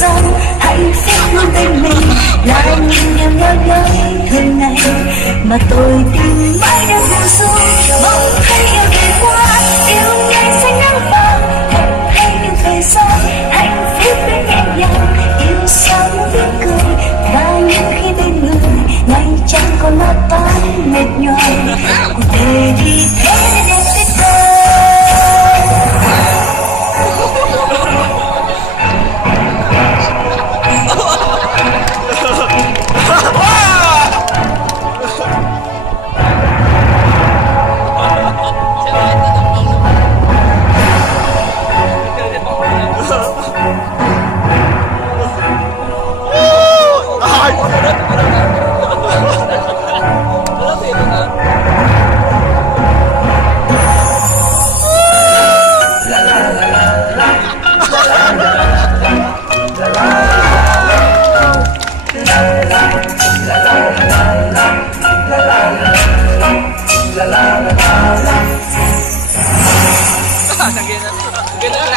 sống hạnh phúc luôn bên mình, là những điều nhớ nhớ thường ngày mà tôi tìm mãi đang vô số. Mong thấy yêu đời qua, yêu ngày xanh nắng vàng, mong thấy yêu về sau hạnh phúc bên nhẹ nhàng, yêu sao tiếng cười và những khi bên người ngày chẳng còn lo toan mệt nhọc, cuộc đời đi thế nên em biết đâu. Sige na.